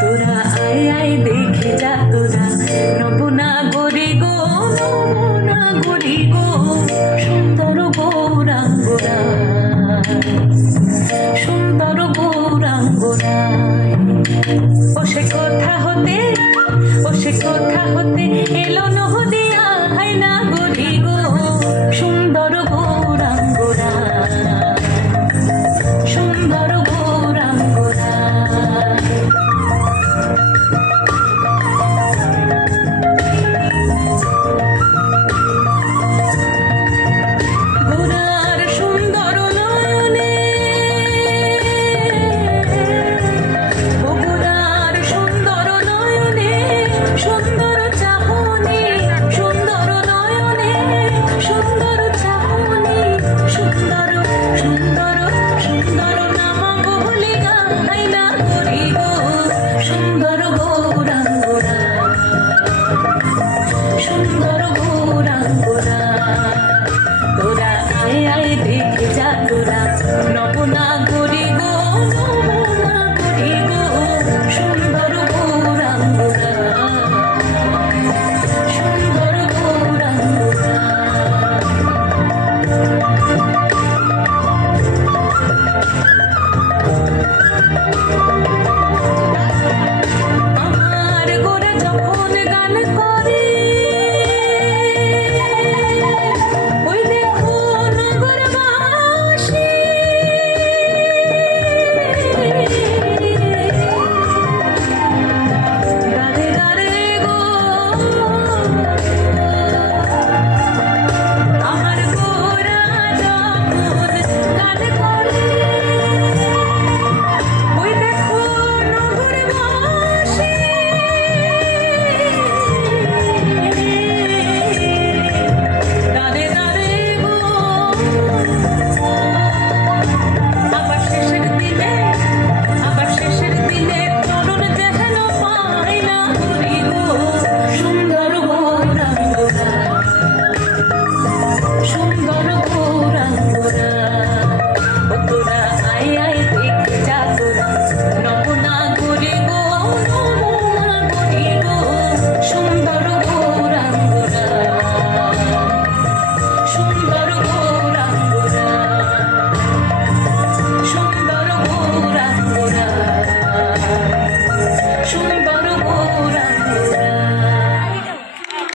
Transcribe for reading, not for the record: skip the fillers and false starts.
তোরা আয় আয় দেখে যা তোরা নবনা গরি গো, নবনা গরি গো, সুন্দর গৌরাঙ্গরা, সুন্দর গৌরাঙ্গরা। ও সে কোথা হতে, ও সে কোথা হতে এলো নদিয়া হায়না গরি গো, সুন্দর গৌরাঙ্গরা, সুন্দর গৌরাঙ্গরা। গোরার সুন্দর নয়নে, ও গোরার সুন্দর নয়নে, সুন্দর চাহনি, সুন্দর নয়নে, সুন্দর চাহনি, সুন্দর সুন্দর সুন্দর নাম বলি গাইনা করি গো, সুন্দর গৌরাঙ্গ।